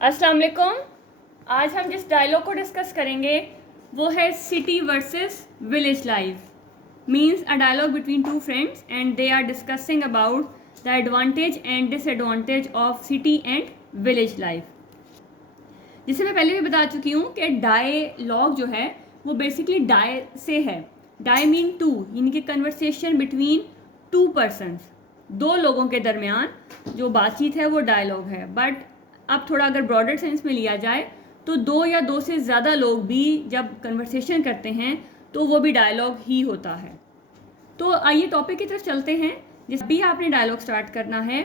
अस्सलाम वालेकुम। आज हम जिस डायलॉग को डिस्कस करेंगे वो है city versus village life. Means a dialogue between two friends and they are discussing about the advantage and disadvantage of city and village life. जिसे मैं पहले भी बता चुकी हूँ कि डायलॉग जो है वो बेसिकली डाय से है। डाय मीन टू, यानी कि कन्वर्सेशन बिटवीन टू पर्सन्स, दो लोगों के दरमियान जो बातचीत है वो डायलॉग है। बट अब थोड़ा अगर ब्रॉडर सेंस में लिया जाए तो दो या दो से ज़्यादा लोग भी जब कन्वर्सेशन करते हैं तो वो भी डायलॉग ही होता है। तो आइए टॉपिक की तरफ चलते हैं। जिस भी आपने डायलॉग स्टार्ट करना है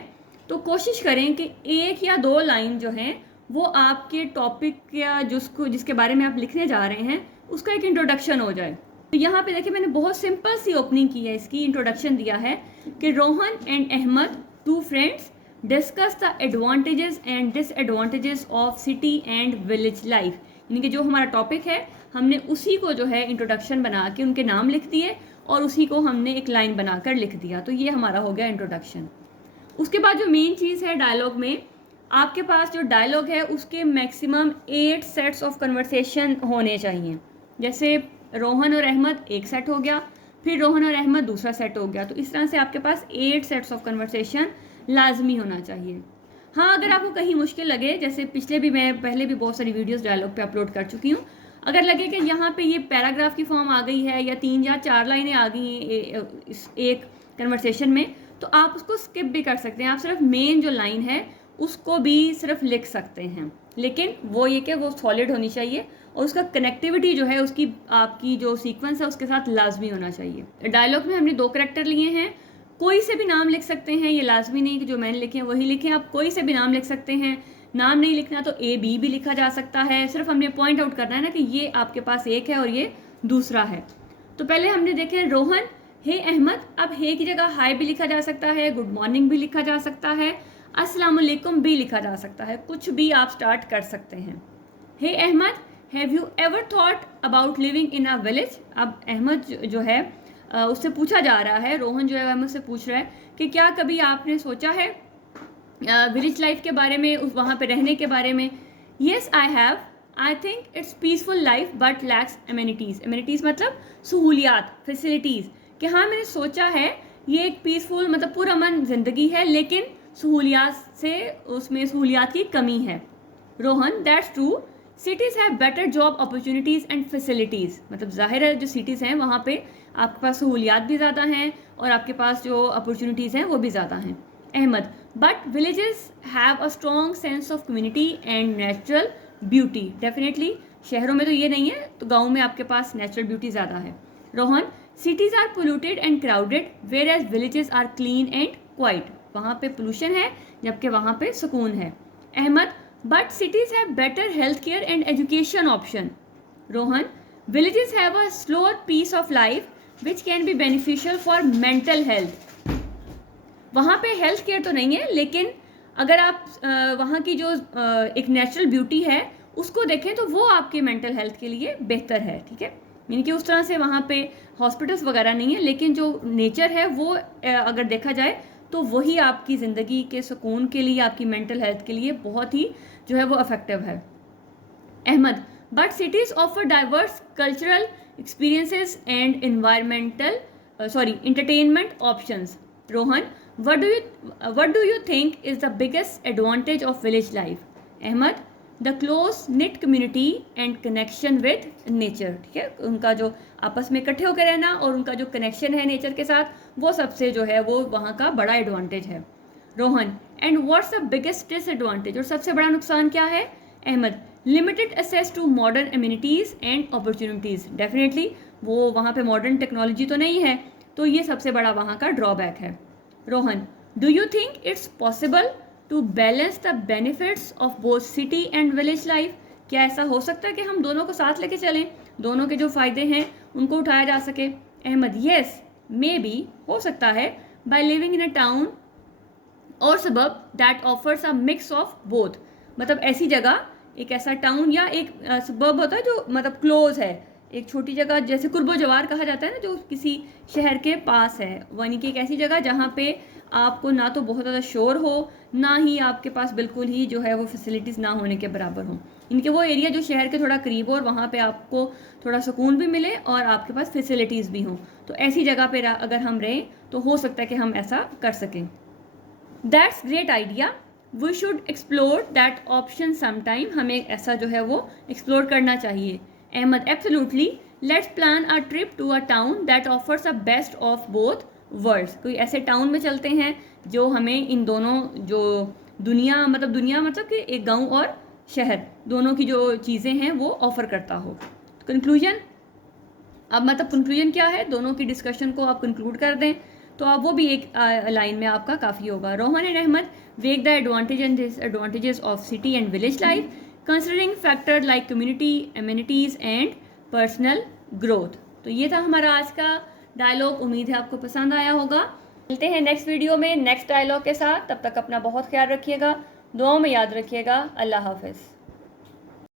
तो कोशिश करें कि एक या दो लाइन जो हैं वो आपके टॉपिक या जिसके बारे में आप लिखने जा रहे हैं उसका एक इंट्रोडक्शन हो जाए। तो यहाँ पे देखिए मैंने बहुत सिंपल सी ओपनिंग की है, इसकी इंट्रोडक्शन दिया है कि Rohan and Ahmad, two friends, discuss the advantages and disadvantages of city and village life. यानी कि जो हमारा टॉपिक है हमने उसी को जो है इंट्रोडक्शन बना के उनके नाम लिख दिए और उसी को हमने एक लाइन बनाकर लिख दिया। तो ये हमारा हो गया इंट्रोडक्शन। उसके बाद जो मेन चीज़ है डायलॉग में, आपके पास जो डायलॉग है उसके मैक्सिमम 8 सेट्स ऑफ कन्वर्सेशन होने चाहिए। जैसे रोहन और अहमद एक सेट हो गया, फिर रोहन और अहमद दूसरा सेट हो गया। तो इस तरह से आपके पास 8 सेट्स ऑफ कन्वर्सेशन लाजमी होना चाहिए। हाँ, अगर आपको कहीं मुश्किल लगे, जैसे मैं पहले भी बहुत सारी वीडियोस डायलॉग पे अपलोड कर चुकी हूँ, अगर लगे कि यहाँ पे ये पैराग्राफ की फॉर्म आ गई है या 3 या 4 लाइनें आ गई हैं इस एक कन्वर्सेशन में, तो आप उसको स्किप भी कर सकते हैं। आप सिर्फ मेन जो लाइन है उसको भी सिर्फ लिख सकते हैं, लेकिन वो ये कि वो सॉलिड होनी चाहिए और उसका कनेक्टिविटी जो है उसकी आपकी जो सीक्वेंस है उसके साथ लाजमी होना चाहिए। डायलॉग में हमने 2 करैक्टर लिए हैं, कोई से भी नाम लिख सकते हैं, ये लाजमी नहीं कि जो मैंने लिखे हैं वही लिखें, आप कोई से भी नाम लिख सकते हैं। नाम नहीं लिखना तो ए बी भी लिखा जा सकता है, सिर्फ हमने पॉइंट आउट करना है ना कि ये आपके पास एक है और ये दूसरा है। तो पहले हमने देखे रोहन, हे अहमद। अब हे की जगह हाय भी लिखा जा सकता है, गुड मॉर्निंग भी लिखा जा सकता है, अस्सलाम वालेकुम भी लिखा जा सकता है, कुछ भी आप स्टार्ट कर सकते हैं। Hey Ahmed, have you ever thought about living in a village. अब अहमद जो है उससे पूछा जा रहा है, रोहन जो है अहमद से पूछ रहा है कि क्या कभी आपने सोचा है विलेज लाइफ के बारे में, उस वहाँ पे रहने के बारे में। Yes I have, I think it's peaceful life but lakhs amenities. Amenities मतलब सहूलियात, फैसिलिटीज़, कि हाँ मैंने सोचा है ये एक पीसफुल मतलब पुरअमन ज़िंदगी है लेकिन सहूलियात से उसमें सहूलियात की कमी है। Rohan, that's true, cities have better job opportunities and facilities. मतलब जाहिर है जो सिटीज़ हैं वहाँ पे आपके पास सहूलियात भी ज़्यादा हैं और आपके पास जो अपॉर्चुनिटीज़ हैं वो भी ज़्यादा हैं। Ahmad, but villages have a strong sense of community and natural beauty. Definitely शहरों में तो ये नहीं है, तो गाँव में आपके पास नेचुरल ब्यूटी ज़्यादा है। Rohan, cities are polluted and crowded whereas villages are clean and quiet. वहाँ पे पोल्यूशन है जबकि वहाँ पे सुकून है। Ahmad, but cities have better health care and education option. Rohan, villages have a slower pace of life which can be beneficial for mental health. वहाँ पे हेल्थ केयर तो नहीं है लेकिन अगर आप वहाँ की जो एक नेचुरल ब्यूटी है उसको देखें तो वो आपके मेंटल हेल्थ के लिए बेहतर है। ठीक है, यानी कि उस तरह से वहाँ पे हॉस्पिटल्स वगैरह नहीं है लेकिन जो नेचर है वो अगर देखा जाए तो वही आपकी ज़िंदगी के सुकून के लिए, आपकी मेंटल हेल्थ के लिए बहुत ही जो है वो इफेक्टिव है। Ahmad, but cities offer diverse cultural experiences and entertainment options. Rohan, what do you think is the biggest advantage of village life? Ahmad, the close knit community and connection with nature. ठीक है, उनका जो आपस में इकट्ठे होकर रहना और उनका जो कनेक्शन है नेचर के साथ वो सबसे जो है वो वहाँ का बड़ा एडवांटेज है। Rohan, and what's the biggest disadvantage, और सबसे बड़ा नुकसान क्या है? Ahmad, limited access to modern amenities and opportunities. Definitely वो वहाँ पे मॉडर्न टेक्नोलॉजी तो नहीं है, तो ये सबसे बड़ा वहाँ का ड्रॉबैक है। Rohan, do you think it's possible to balance the benefits of both city and village life. क्या ऐसा हो सकता है कि हम दोनों को साथ लेके चलें, दोनों के जो फ़ायदे हैं उनको उठाया जा सके? अहमद, येस मे बी, हो सकता है, by living in a town और सबब that offers a mix of both. मतलब ऐसी जगह, एक ऐसा टाउन या एक सबब होता है जो मतलब क्लोज है, एक छोटी जगह जैसे कुर्बो जवार कहा जाता है ना, जो किसी शहर के पास है, यानी कि एक ऐसी जगह जहाँ पे आपको ना तो बहुत ज़्यादा शोर हो, ना ही आपके पास बिल्कुल ही जो है वो फैसिलिटीज़ ना होने के बराबर हों। इनके वो एरिया जो शहर के थोड़ा करीब हो और वहाँ पे आपको थोड़ा सुकून भी मिले और आपके पास फैसिलिटीज़ भी हों। तो ऐसी जगह पे अगर हम रहें तो हो सकता है कि हम ऐसा कर सकें। That's great idea, we should explore that option sometime. हमें ऐसा जो है वो एक्सप्लोर करना चाहिए। Ahmad, absolutely, let's plan a trip to a town that offers a best of both worlds. कोई ऐसे टाउन में चलते हैं जो हमें इन दोनों जो दुनिया मतलब कि एक गांव और शहर दोनों की जो चीज़ें हैं वो ऑफ़र करता हो। कंक्लूजन, अब मतलब कंक्लूजन क्या है, दोनों की डिस्कशन को आप कंक्लूड कर दें तो आप वो भी एक लाइन में आपका काफ़ी होगा। Rohan and Ahmad weigh the advantage and disadvantages of city and village life considering factor like community, amenities and personal growth. तो ये था हमारा आज का डायलॉग। उम्मीद है आपको पसंद आया होगा। मिलते हैं नेक्स्ट वीडियो में नेक्स्ट डायलॉग के साथ। तब तक अपना बहुत ख्याल रखिएगा, दुआओं में याद रखिएगा। अल्लाह हाफिज़।